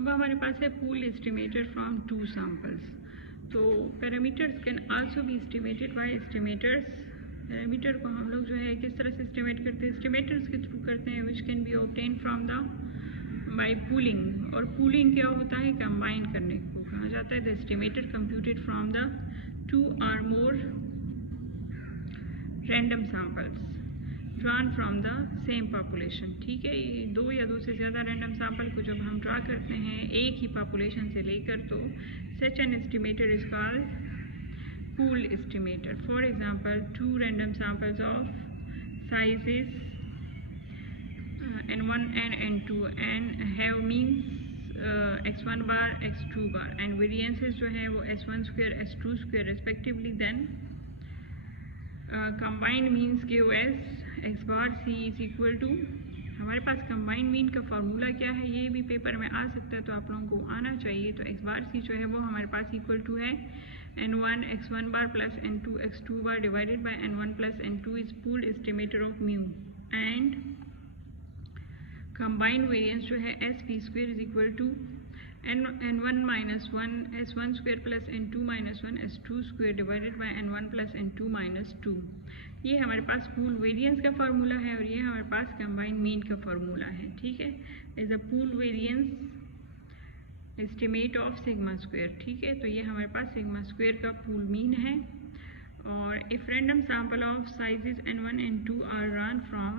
अब हमारे पास है पूल एस्टिमेटेड फ्रॉम 2 सैम्पल्स। तो parameters can also be estimated by estimators. Parameter को हम लोग जो है किस तरह से एस्टिमेट करते हैं, एस्टिमेटर्स के थ्रू करते हैं, which can be obtain from the by pooling. और पूलिंग क्या होता है, कंबाइन करने को कहा जाता है। The estimated computed from the 2 or more random samples drawn from the same population. ठीक है, ये 2 या 2 से ज़्यादा रैंडम सैंपल को जब हम ड्रा करते हैं एक ही पॉपुलेशन से लेकर, तो such an estimator is called pool estimator. For example 2 random samples of sizes n1 and n2 and have means x1 bar x2 bar and variances जो है वो s1 square s2 square respectively, then combined means QS x bar c is equal to, हमारे पास combined mean का formula क्या है ये भी paper में आ सकता है, तो आप लोगों को आना चाहिए। तो x bar c जो है वो हमारे पास इक्वल टू है n1 x1 bar plus n2 x2 bar divided by n1 plus n2 is pooled estimator of mu, and combined variance जो है sp square is equal to n1 minus 1 s1 square plus n2 minus 1 s2 square divided by n1 plus n2 minus 2। ये हमारे पास pool variance का formula है और ये हमारे पास कंबाइंड मीन का फार्मूला है। ठीक है, is a pool variance estimate of sigma square. ठीक है, तो ये हमारे पास सिग्मा स्क्वायर का पूल मीन है। और if random sample of sizes n1 and n2 are drawn from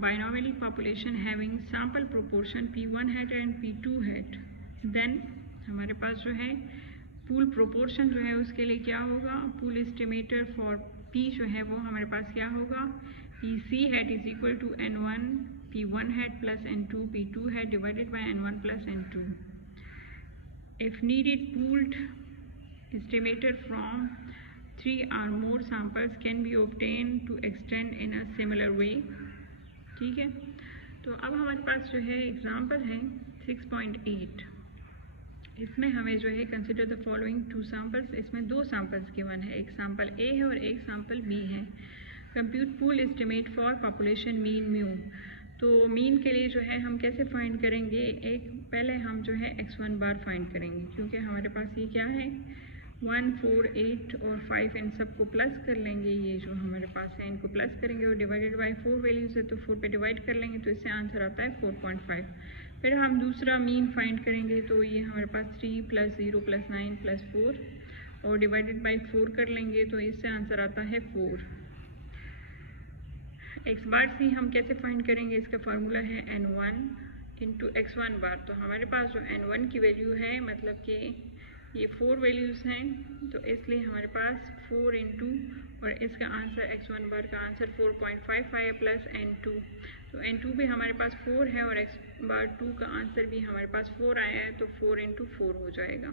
binomially population having sample proportion p1 hat and p2 hat, then हमारे पास जो है पूल प्रोपोर्शन जो है उसके लिए क्या होगा, पूल एस्टिमेटर फॉर p जो है वो हमारे पास क्या होगा, pc hat is equal to n1 p1 hat plus n2 p2 hat divided by n1 plus n2। if needed, pooled estimator from 3 or more samples can be obtained to extend in a similar way। ठीक है, तो अब हमारे पास जो है example है 6.8। इसमें हमें जो है कंसिडर द फॉलोइंग 2 सैम्पल्स। इसमें 2 सैम्पल्स गिवन है, एक सैम्पल ए है और एक सैम्पल बी है। Compute pool estimate for population mean mu. तो मीन के लिए जो है हम कैसे फाइंड करेंगे, एक पहले हम जो है x1 बार फाइंड करेंगे, क्योंकि हमारे पास ये क्या है 1 4 8 और 5, इन सबको प्लस कर लेंगे। ये जो हमारे पास है इनको प्लस करेंगे और डिवाइडेड बाय 4 वैल्यूज है तो 4 पे डिवाइड कर लेंगे, तो इससे आंसर आता है 4.5। फिर हम दूसरा मीन फाइंड करेंगे, तो ये हमारे पास 3 + 0 + 9 + 4 और डिवाइडेड बाय 4 कर लेंगे, तो इससे आंसर आता है 4। x बार सी हम कैसे फाइंड करेंगे, इसका फार्मूला है n1 × x1 बार। तो हमारे पास जो n1 की वैल्यू है, मतलब कि ये 4 वैल्यूज़ हैं, तो इसलिए हमारे पास 4 × और इसका आंसर x1 बार का आंसर 4.5 आया प्लस n2। तो n2 भी हमारे पास 4 है और x बार 2 का आंसर भी हमारे पास 4 आया है, तो 4 × 4 हो जाएगा।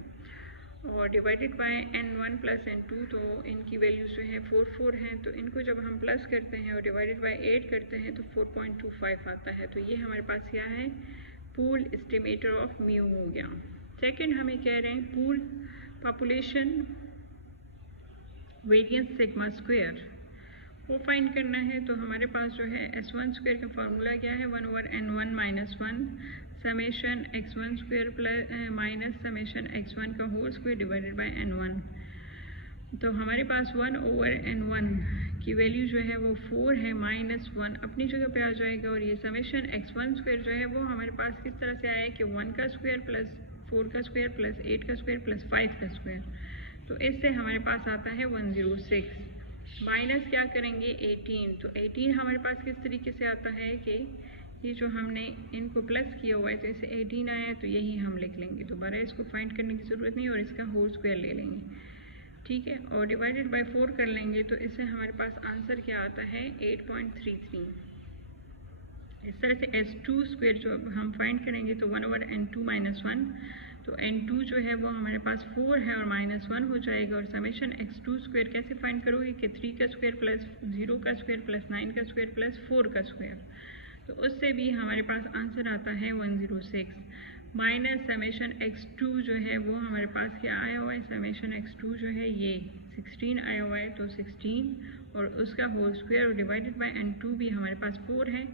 और डिवाइडेड बाय n1 + n2, तो इनकी वैल्यूज जो है 4 4 हैं, तो इनको जब हम प्लस करते हैं और डिवाइडेड बाय 8 करते हैं तो 4.25 आता है। तो ये हमारे पास क्या है, पूल एस्टिमेटर ऑफ म्यू हो गया। सेकेंड हमें कह रहे हैं pool population variance sigma square, वो फाइंड करना है। तो हमारे पास जो है s1 स्क्वायर का फार्मूला क्या है, 1/n1 - 1 summation x1 square minus summation x1 का whole square divided by n1। तो हमारे पास 1/n1 की वैल्यू जो है वो 4 है, -1 अपनी जगह पे आ जाएगा। और ये समेशन x1 स्क्वायर जो है वो हमारे पास किस तरह से आया है कि 1 का स्क्वायर प्लस 4 का स्क्वायर प्लस 8 का स्क्वायर प्लस 5 का स्क्वायर, तो इससे हमारे पास आता है 106। माइनस क्या करेंगे 18, तो 18 हमारे पास किस तरीके से आता है कि ये जो हमने इनको प्लस किया हुआ है, तो इसे 18 आया है, तो यही हम लिख लेंगे। दोबारा इसको फाइंड करने की ज़रूरत नहीं और इसका होल स्क्वायर ले लेंगे। ठीक है, और डिवाइडेड बाय 4 कर लेंगे, तो इससे हमारे पास आंसर क्या आता है 8.33। इस तरह से s2 स्क्वायर जो हम फाइंड करेंगे, तो 1/n2 - 1, तो n2 जो है वो हमारे पास 4 है और -1 हो जाएगा। और समेशन x2 स्क्वायर कैसे फाइंड करोगे कि 3 का स्क्वायर प्लस 0 का स्क्वायर प्लस 9 का स्क्वायर प्लस 4 का स्क्वायर, तो उससे भी हमारे पास आंसर आता है 106। माइनस समेशन x2 जो है वो हमारे पास क्या आया हुआ है, समेशन x2 जो है ये 16 आया हुआ है, तो 16 और उसका होल स्क्वायर और डिवाइडेड बाय n2 भी हमारे पास 4 है,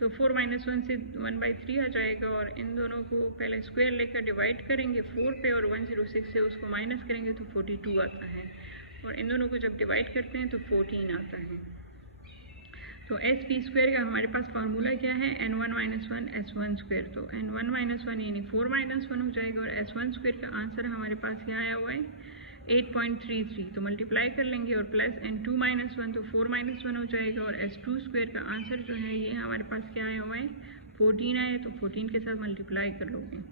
तो 4 माइनस 1 से 1/3 आ जाएगा और इन दोनों को पहले स्क्वायर लेकर डिवाइड करेंगे 4 पे और 106 से उसको माइनस करेंगे तो 42 आता है और इन दोनों को जब डिवाइड करते हैं तो 14 आता है। तो एस पी स्क्वायर का हमारे पास फार्मूला क्या है, n1 माइनस 1 s1 स्क्वायर। तो n1 माइनस 1 यानी 4 माइनस 1 हो जाएगा और s1 स्क्वायर का आंसर हमारे पास क्या आया हुआ है 8.33। तो मल्टीप्लाई कर लेंगे और प्लस n2 माइनस 1 तो 4 माइनस 1 हो जाएगा और s2 स्क्वायर का आंसर जो है ये हमारे पास क्या आया हुआ है 14 आया। तो 14 के साथ मल्टीप्लाई कर लोगे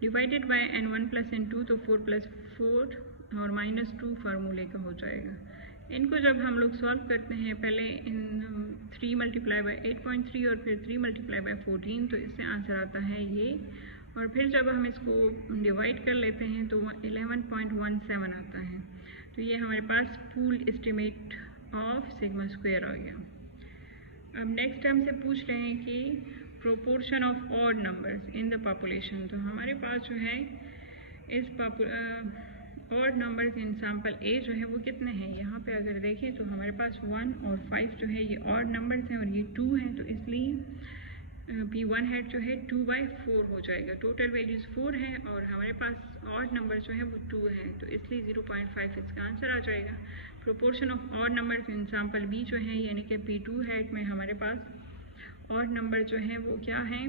divided by n1 plus n2 तो 4 प्लस 4 और माइनस 2 फार्मूले का हो जाएगा। इनको जब हम लोग सॉल्व करते हैं पहले इन 3 मल्टीप्लाई बाय 8.3 और फिर 3 मल्टीप्लाई बाय 14 तो इससे आंसर आता है ये और फिर जब हम इसको डिवाइड कर लेते हैं तो 11.17 आता है। तो ये हमारे पास pooled estimate of sigma square आ गया। अब नेक्स्ट हमसे पूछ रहे हैं कि proportion of odd numbers in the population. तो हमारे पास जो है इस ऑड नंबर्स इन सैम्पल ए जो है वो कितने हैं, यहाँ पे अगर देखें तो हमारे पास 1 और 5 जो है ये ऑड नंबर्स हैं और ये 2 हैं। तो इसलिए P1 हैट जो है 2/4 हो जाएगा। टोटल वैल्यूज़ 4 हैं और हमारे पास ऑड नंबर जो है वो 2 हैं तो इसलिए 0.5 इसका आंसर आ जाएगा। Proportion of odd numbers in sample B जो है यानी कि P2 हैट में हमारे पास ऑड नंबर जो है वो क्या है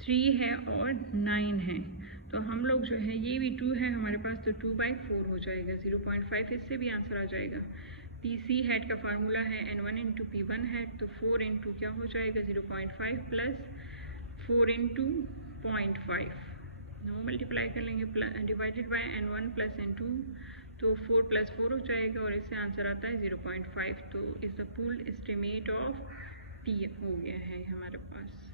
3 है और 9 है। तो हम लोग जो है ये भी 2 है हमारे पास तो 2/4 हो जाएगा। 0.5 इससे भी आंसर आ जाएगा। PC हैट का फार्मूला है n1 इंटू P1 हैट तो 4 इंटू क्या हो जाएगा 0.5 प्लस 4 इंटू 0.5 वो मल्टीप्लाई कर लेंगे divided by n1 plus n2 तो 4 प्लस 4 हो जाएगा और इससे आंसर आता है 0.5। तो इस the pooled estimate of P हो गया है हमारे पास।